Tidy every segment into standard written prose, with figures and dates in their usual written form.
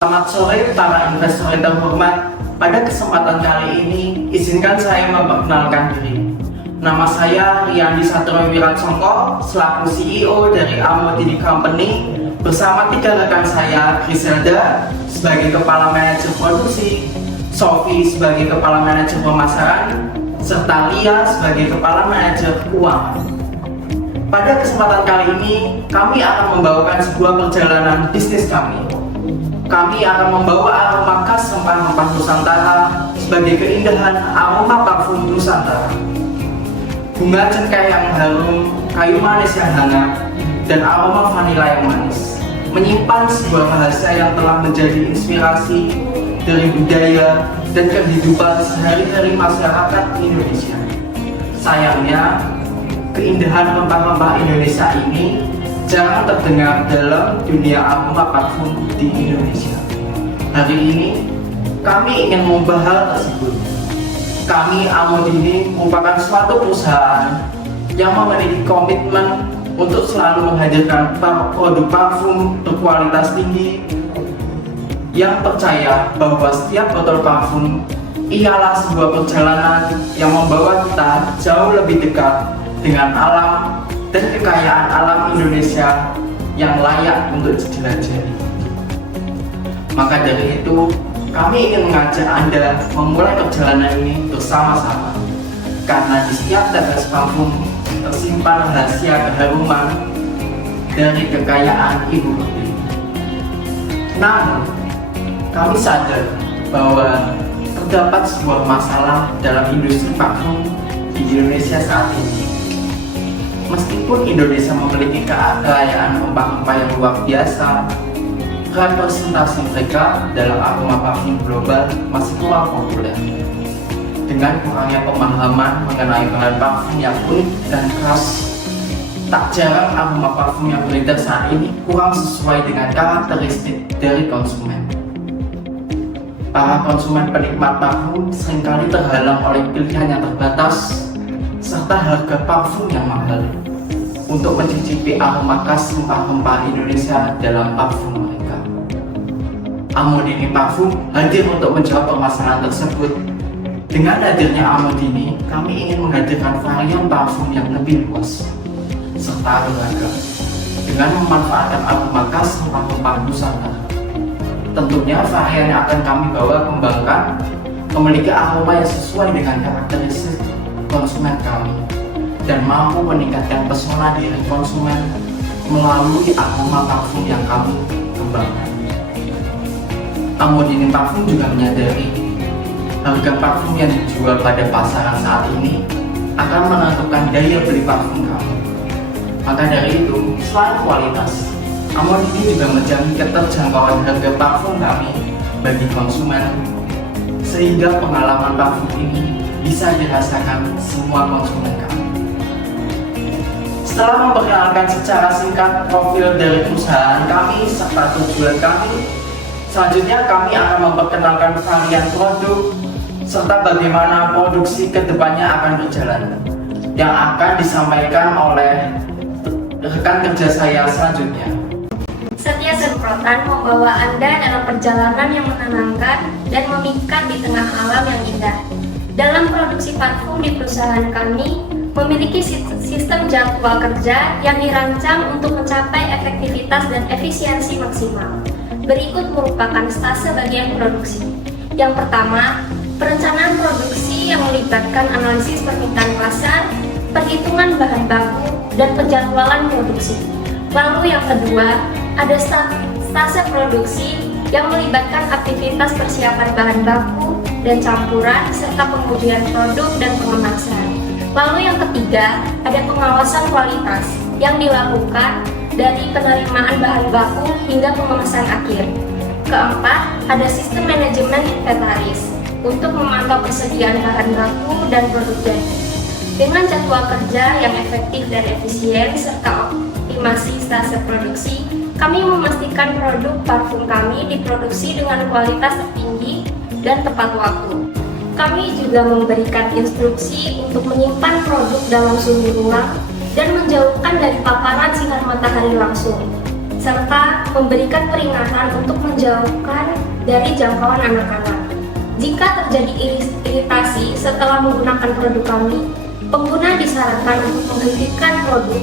Selamat sore para investor yang terhormat. Pada kesempatan kali ini, izinkan saya memperkenalkan diri. Nama saya Riyandi Satrio Wiratsongko, selaku CEO dari Amodini Company, bersama 3 rekan saya, Griselda sebagai Kepala Manajer Produksi, Sophie sebagai Kepala Manajer Pemasaran, serta Lia sebagai Kepala Manajer Keuangan. Pada kesempatan kali ini, kami akan membawakan sebuah perjalanan bisnis kami. Kami akan membawa aroma khas rempah-rempah Nusantara sebagai keindahan aroma parfum Nusantara. Bunga cengkeh yang harum, kayu manis yang hangat, dan aroma vanila yang manis menyimpan sebuah rahasia yang telah menjadi inspirasi dari budaya dan kehidupan sehari-hari masyarakat Indonesia. Sayangnya, keindahan rempah-rempah Indonesia ini jarang terdengar dalam dunia aroma parfum di Indonesia. Hari ini, kami ingin membahas hal tersebut. Kami Amodini merupakan suatu perusahaan yang memiliki komitmen untuk selalu menghadirkan produk parfum berkualitas tinggi yang percaya bahwa setiap botol parfum ialah sebuah perjalanan yang membawa kita jauh lebih dekat dengan alam dan kekayaan alam Indonesia yang layak untuk dijelajahi. Maka dari itu, kami ingin mengajak Anda memulai perjalanan ini bersama-sama. Karena di setiap tetes parfum tersimpan rahasia keharuman dari kekayaan Ibu Pertiwi. Namun, kami sadar bahwa terdapat sebuah masalah dalam industri parfum di Indonesia saat ini. Meskipun Indonesia memiliki kekayaan rempah-rempah yang luar biasa, representasi mereka dalam aroma parfum global masih kurang populer. Dengan kurangnya pemahaman mengenai bahan parfum yang unik dan khas, tak jarang aroma parfum yang beredar saat ini kurang sesuai dengan karakteristik dari konsumen. Para konsumen penikmat parfum seringkali terhalang oleh pilihan yang terbatas serta harga parfum yang mahal untuk mencicipi aroma khas rempah-rempah Indonesia dalam parfum mereka. Amodini Parfum hadir untuk menjawab permasalahan tersebut. Dengan hadirnya Amodini, kami ingin menghadirkan varian parfum yang lebih luas serta beragam dengan memanfaatkan aroma khas rempah-rempah Nusantara. Tentunya varian yang akan kami bawa kembangkan memiliki aroma yang sesuai dengan karakteristik konsumen kami dan mampu meningkatkan pesona diri konsumen melalui aroma parfum yang kami kembangkan. Amodini Parfum juga menyadari harga parfum yang dijual pada pasaran saat ini akan menentukan daya beli parfum kami. Maka dari itu, selain kualitas, Amodini juga menjamin keterjangkauan harga parfum kami bagi konsumen, sehingga pengalaman parfum ini bisa dirasakan semua konsumen kami. Setelah memperkenalkan secara singkat profil dari perusahaan kami serta tujuan kami, selanjutnya kami akan memperkenalkan varian produk serta bagaimana produksi kedepannya akan berjalan, yang akan disampaikan oleh rekan kerja saya selanjutnya. Setia Semprotan membawa Anda dalam perjalanan yang menenangkan dan memikat di tengah alam yang indah. Dalam produksi parfum di perusahaan kami memiliki sistem jadwal kerja yang dirancang untuk mencapai efektivitas dan efisiensi maksimal. Berikut merupakan stase bagian produksi. Yang pertama, perencanaan produksi yang melibatkan analisis permintaan pasar, perhitungan bahan baku, dan penjadwalan produksi. Lalu yang kedua, ada stase produksi yang melibatkan aktivitas persiapan bahan baku dan campuran serta pengujian produk dan pengemasan. Lalu yang ketiga, ada pengawasan kualitas yang dilakukan dari penerimaan bahan baku hingga pengemasan akhir. Keempat, ada sistem manajemen inventaris untuk memantau persediaan bahan baku dan produk jadi. Dengan jadwal kerja yang efektif dan efisien serta optimasi stase produksi, kami memastikan produk parfum kami diproduksi dengan kualitas tertinggi dan tepat waktu. Kami juga memberikan instruksi untuk menyimpan produk dalam suhu ruang dan menjauhkan dari paparan sinar matahari langsung. serta memberikan peringatan untuk menjauhkan dari jangkauan anak-anak. Jika terjadi iritasi setelah menggunakan produk kami, pengguna disarankan untuk menghentikan produk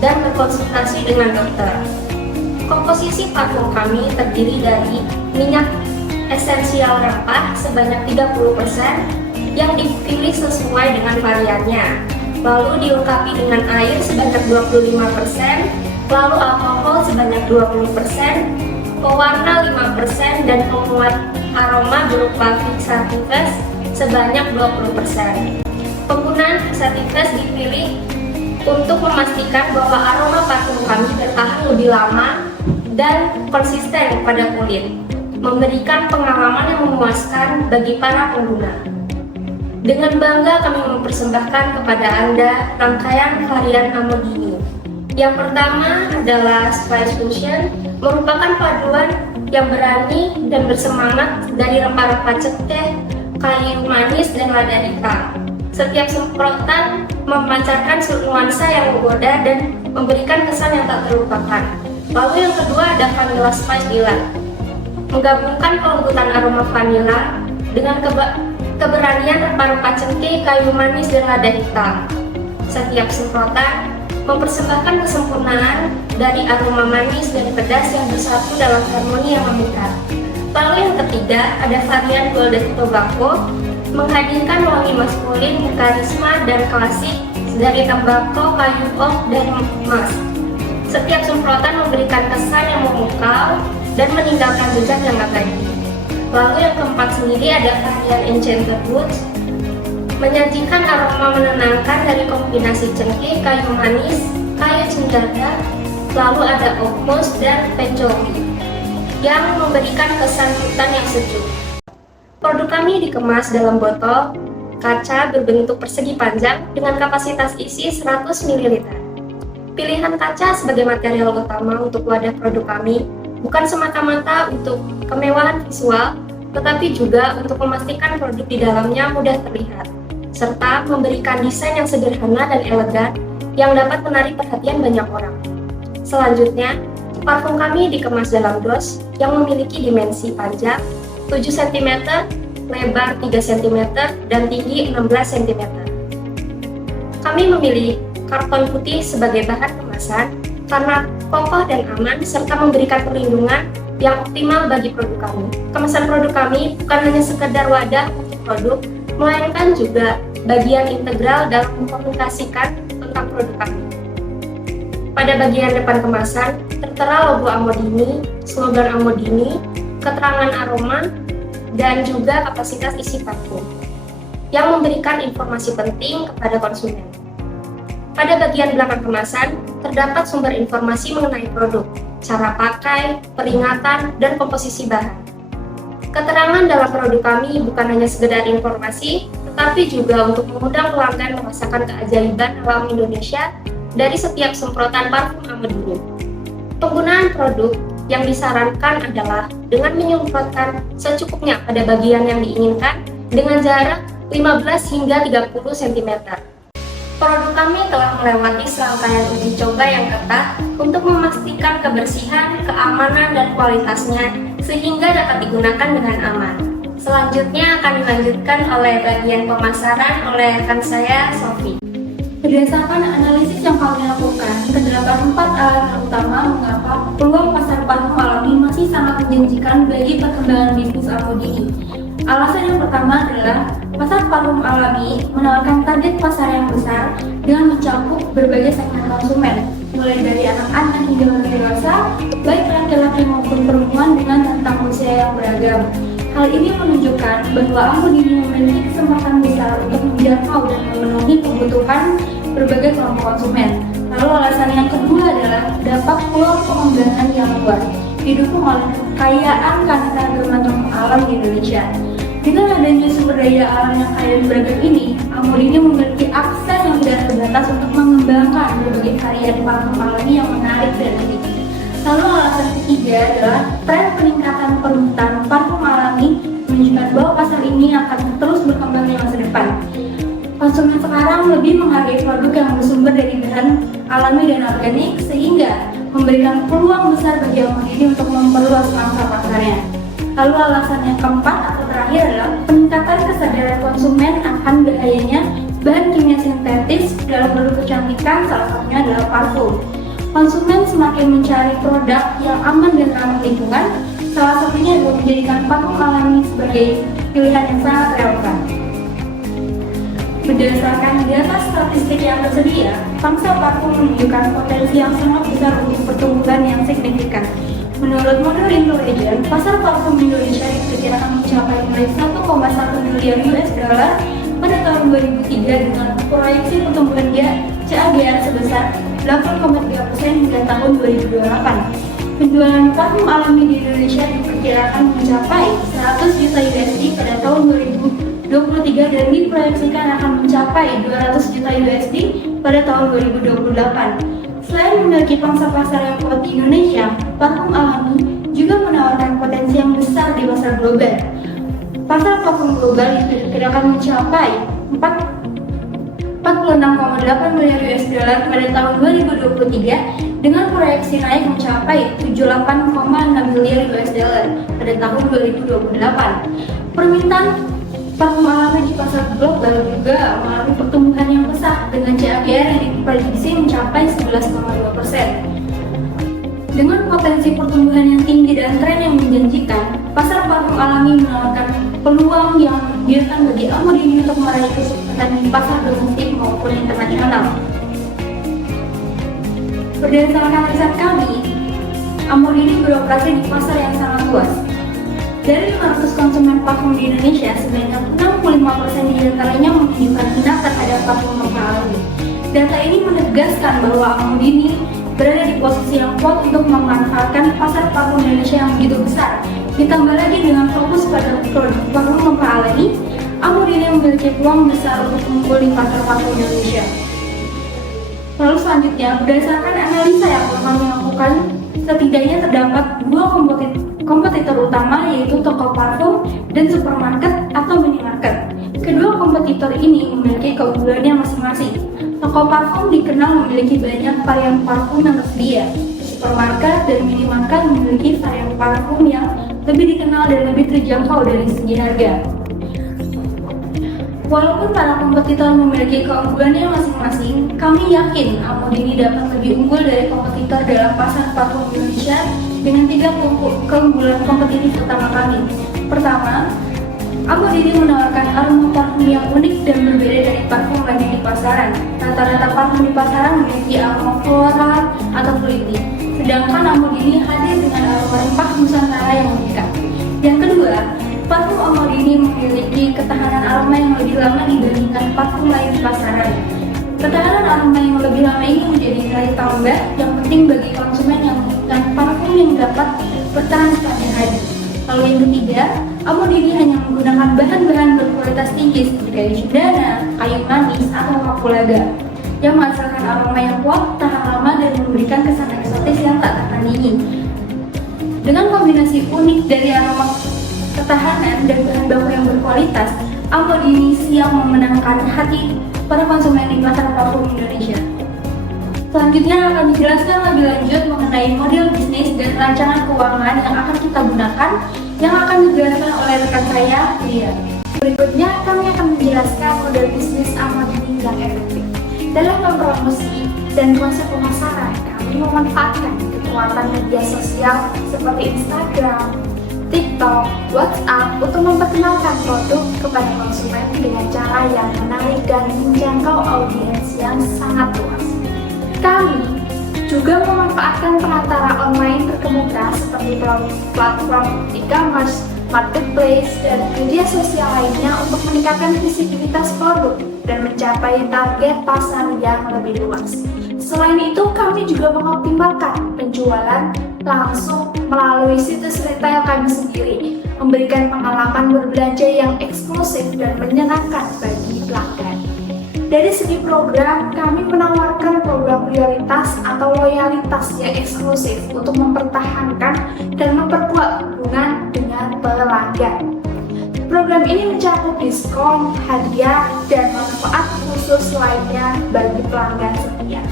dan berkonsultasi dengan dokter. Komposisi parfum kami terdiri dari minyak esensial rempah sebanyak 30% yang dipilih sesuai dengan variannya, lalu dilengkapi dengan air sebanyak 25%, lalu alkohol sebanyak 20%, pewarna 5%, dan penguat aroma berupa fixative sebanyak 20%. Penggunaan fixative dipilih untuk memastikan bahwa aroma parfum kami bertahan lebih lama dan konsisten pada kulit, memberikan pengalaman yang memuaskan bagi para pengguna. Dengan bangga kami mempersembahkan kepada Anda rangkaian varian Amodini. Yang pertama adalah Spice Fusion, merupakan paduan yang berani dan bersemangat dari rempah-rempah cengkeh, kayu manis, dan lada hitam. Setiap semprotan memancarkan nuansa yang menggoda dan memberikan kesan yang tak terlupakan. Lalu yang kedua ada Vanilla Spice Delight, menggabungkan pelembutan aroma vanila dengan keberanian rempah-rempah cengkeh, kayu manis, dan lada hitam. Setiap semprotan mempersembahkan kesempurnaan dari aroma manis dan pedas yang bersatu dalam harmoni yang memikat. Lalu yang ketiga ada varian Golden Tobacco, menghadirkan wangi maskulin, karisma, dan klasik dari tembakau, kayu oak, dan emas. Setiap semprotan memberikan kesan yang memukau dan meninggalkan jejak yang abadi. Lalu yang keempat sendiri ada varian Enchanted Woods, menyajikan aroma menenangkan dari kombinasi cengkeh, kayu manis, kayu cendana, lalu ada oak moss dan patchouli yang memberikan kesan hutan yang sejuk. Produk kami dikemas dalam botol kaca berbentuk persegi panjang dengan kapasitas isi 100 ml. Pilihan kaca sebagai material utama untuk wadah produk kami bukan semata-mata untuk kemewahan visual, tetapi juga untuk memastikan produk di dalamnya mudah terlihat, serta memberikan desain yang sederhana dan elegan yang dapat menarik perhatian banyak orang. Selanjutnya, parfum kami dikemas dalam dos yang memiliki dimensi panjang 7 cm, lebar 3 cm, dan tinggi 16 cm. Kami memilih karton putih sebagai bahan kemasan karena kokoh dan aman serta memberikan perlindungan yang optimal bagi produk kami. Kemasan produk kami bukan hanya sekedar wadah untuk produk, melainkan juga bagian integral dalam mengkomunikasikan tentang produk kami. Pada bagian depan kemasan tertera logo Amodini, slogan Amodini, keterangan aroma, dan juga kapasitas isi parfum yang memberikan informasi penting kepada konsumen. Pada bagian belakang kemasan terdapat sumber informasi mengenai produk, cara pakai, peringatan, dan komposisi bahan. Keterangan dalam produk kami bukan hanya sekedar informasi, tetapi juga untuk mengundang pelanggan merasakan keajaiban alam Indonesia dari setiap semprotan parfum Amodini. Penggunaan produk yang disarankan adalah dengan menyemprotkan secukupnya pada bagian yang diinginkan dengan jarak 15 hingga 30 cm. Produk kami telah melewati serangkaian uji coba yang ketat untuk memastikan kebersihan, keamanan, dan kualitasnya sehingga dapat digunakan dengan aman. Selanjutnya akan dilanjutkan oleh bagian pemasaran oleh rekan saya, Sofi. Berdasarkan analisis yang kami lakukan, terdapat 4 alasan utama mengapa peluang pasar parfum alami masih sangat menjanjikan bagi perkembangan bisnis Amodini. Alasan yang pertama adalah pasar parfum alami menawarkan target pasar yang besar dengan mencakup berbagai segmen konsumen, mulai dari anak-anak hingga orang dewasa, baik laki-laki maupun perempuan dengan rentang usia yang beragam. Hal ini menunjukkan bahwa Amodini memiliki kesempatan besar untuk menjangkau dan memenuhi kebutuhan berbagai kelompok konsumen. Lalu alasan yang kedua adalah dapat peluang pengembangan yang luas, didukung oleh kekayaan keanekaragaman alam di Indonesia. Dengan adanya sumber daya alam yang kaya dan beragam ini, Amodini memiliki akses yang tidak terbatas untuk mengembangkan berbagai varian parfum alami yang menarik dan unik. Lalu alasan ketiga adalah tren peningkatan permintaan parfum alami menunjukkan bahwa pasar ini akan terus berkembang di masa depan. Konsumen sekarang lebih menghargai produk yang bersumber dari bahan alami dan organik, sehingga memberikan peluang besar bagi Amodini untuk memperluas pangsa pasarnya. Lalu alasan yang keempat atau terakhir adalah peningkatan kesadaran konsumen akan bahayanya bahan kimia sintetis dalam produk kecantikan, salah satunya adalah parfum. Konsumen semakin mencari produk yang aman dan ramah lingkungan, salah satunya adalah menjadikan parfum alami sebagai pilihan yang sangat relevan. Berdasarkan data statistik yang tersedia, pangsa parfum menunjukkan potensi yang sangat besar untuk pertumbuhan yang signifikan. Menurut model intelijen, pasar parfum Indonesia diperkirakan mencapai nilai 1,1 miliar US dollar pada tahun 2003 dengan proyeksi pertumbuhan CAGR sebesar 8,3% hingga tahun 2028. Penjualan parfum alami di Indonesia diperkirakan mencapai 100 juta USD pada tahun 2023 dan diproyeksikan akan mencapai 200 juta USD pada tahun 2028. Selain memiliki pangsa pasar yang kuat di Indonesia, parfum alami juga menawarkan potensi yang besar di pasar global. Pasar parfum global diperkirakan mencapai 46,8 miliar US dollar pada tahun 2023 dengan proyeksi naik mencapai 78,6 miliar US dollar pada tahun 2028. Permintaan parfum alami di pasar global juga mengalami pertumbuhan yang besar dengan CAGR yang diprediksi mencapai 11,2%. Dengan potensi pertumbuhan yang tinggi dan tren yang menjanjikan, pasar parfum alami menawarkan peluang yang menggiurkan bagi Amodini untuk meraih kesempatan di pasar domestik maupun internasional. Berdasarkan riset kami, Amodini beroperasi di pasar yang sangat luas. Dari 500 konsumen parfum di Indonesia, sebanyak 65% diantaranya menunjukkan minat terhadap parfum alami. Data ini menegaskan bahwa Amodini berada di posisi yang kuat untuk memanfaatkan pasar parfum Indonesia yang begitu besar. Ditambah lagi dengan fokus pada produk parfum alami, Amodini memiliki peluang besar untuk unggul di pasar parfum Indonesia. Lalu selanjutnya, berdasarkan analisa yang kami lakukan, setidaknya terdapat dua kompetitor utama, yaitu toko parfum dan supermarket atau minimarket. Kedua kompetitor ini memiliki keunggulannya masing-masing. Toko parfum dikenal memiliki banyak varian parfum yang tersedia. Supermarket dan minimarket memiliki varian parfum yang lebih dikenal dan lebih terjangkau dari segi harga. Walaupun para kompetitor memiliki keunggulannya masing-masing, kami yakin Amodini dapat lebih unggul dari kompetitor dalam pasar parfum Indonesia dengan 3 keunggulan kompetitif utama kami. Pertama, Amodini menawarkan aroma parfum yang unik dan berbeda dari parfum lain di pasaran. Rata-rata parfum di pasaran memiliki aroma floral atau fruity, sedangkan Amodini hadir dengan aroma rempah Nusantara yang memikat. Yang kedua, parfum Amodini memiliki ketahanan aroma yang lebih lama dibandingkan parfum lain di pasaran. Ketahanan aroma yang lebih lama ini menjadi nilai tambah yang penting bagi konsumen yang membutuhkan parfum yang dapat bertahan sepanjang hari. Lalu yang ketiga, Amodini hanya menggunakan bahan-bahan berkualitas tinggi seperti kayu cendana, kayu manis, atau kapulaga yang menghasilkan aroma yang kuat, tahan lama, dan memberikan kesan eksotis yang tak tertandingi. Dengan kombinasi unik dari aroma, ketahanan, dan bahan baku yang berkualitas, Amodini siap memenangkan hati para konsumen di pasar parfum Indonesia. Selanjutnya akan dijelaskan lebih lanjut mengenai model bisnis dan rancangan keuangan yang akan kita gunakan, yang akan dijelaskan oleh rekan saya, Lia. Berikutnya kami akan menjelaskan model bisnis Amodini yang efektif. Dalam mempromosi dan konsep pemasaran, kami memanfaatkan kekuatan media sosial seperti Instagram, TikTok, WhatsApp untuk memperkenalkan produk kepada konsumen dengan cara yang menarik dan menjangkau audiens yang sangat luas. Kami juga memanfaatkan perantara online terkemuka seperti platform e-commerce, marketplace, dan media sosial lainnya untuk meningkatkan visibilitas produk dan mencapai target pasar yang lebih luas. Selain itu, kami juga mengoptimalkan penjualan langsung melalui situs retail kami sendiri, memberikan pengalaman berbelanja yang eksklusif dan menyenangkan bagi pelanggan. Dari segi program, kami menawarkan program prioritas atau loyalitas yang eksklusif untuk mempertahankan dan memperkuat hubungan dengan pelanggan. Program ini mencakup diskon, hadiah, dan manfaat khusus lainnya bagi pelanggan setia.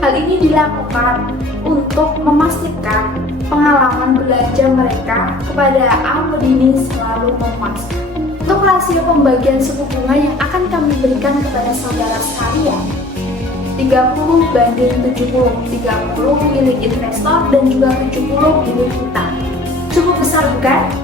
Hal ini dilakukan untuk memastikan pengalaman belanja mereka kepada Amodini selalu memuaskan. Untuk rasio pembagian suku bunga yang akan kami berikan kepada saudara sekalian, 30/70, 30 milik investor dan juga 70 milik kita. Cukup besar bukan?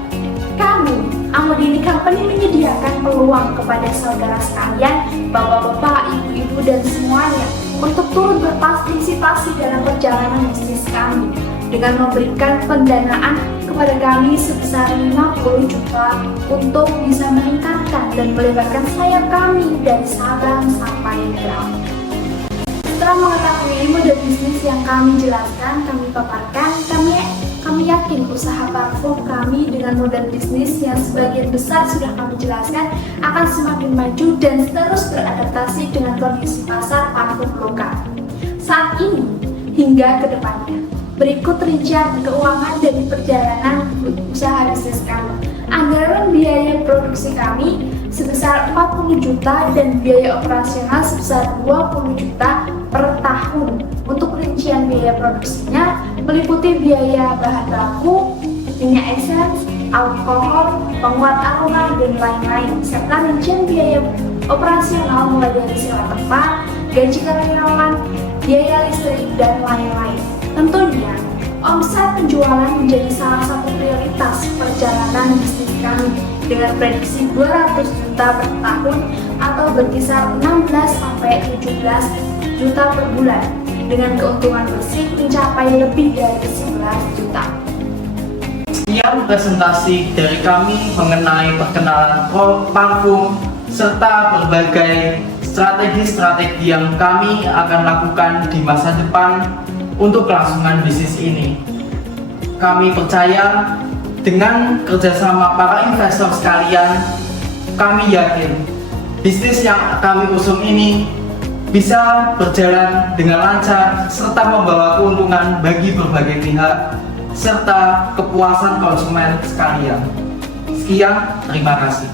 Kami, Amodini Company, menyediakan peluang kepada saudara sekalian, bapak-bapak, ibu-ibu, dan semuanya untuk turut berpartisipasi dalam perjalanan bisnis kami dengan memberikan pendanaan kepada kami sebesar 50 juta untuk bisa meningkatkan dan melebarkan sayap kami dari Sabang sampai Merauke. Setelah mengetahui model bisnis yang kami jelaskan, kami paparkan, kami yakin usaha parfum kami dengan model bisnis yang sebagian besar sudah kami jelaskan akan semakin maju dan terus beradaptasi dengan kondisi pasar parfum lokal saat ini hingga ke depannya. Berikut rincian keuangan dari perjalanan usaha bisnis kami. Anggaran biaya produksi kami sebesar 40 juta dan biaya operasional sebesar 20 juta per tahun. Untuk rincian biaya produksinya meliputi biaya bahan baku, minyak essence, alkohol, penguat aroma, dan lain-lain, serta rincian biaya operasional mulai dari sewa tempat, gaji karyawan, biaya listrik, dan lain-lain. Tentunya, omset penjualan menjadi salah satu prioritas perjalanan bisnis kami dengan prediksi 200 juta per tahun atau berkisar 16-17 juta per bulan dengan keuntungan bersih mencapai lebih dari 11 juta. Sekian presentasi dari kami mengenai perkenalan parfum serta berbagai strategi-strategi yang kami akan lakukan di masa depan untuk kelangsungan bisnis ini. Kami percaya dengan kerjasama para investor sekalian, kami yakin bisnis yang kami usung ini bisa berjalan dengan lancar serta membawa keuntungan bagi berbagai pihak serta kepuasan konsumen sekalian. Sekian, terima kasih.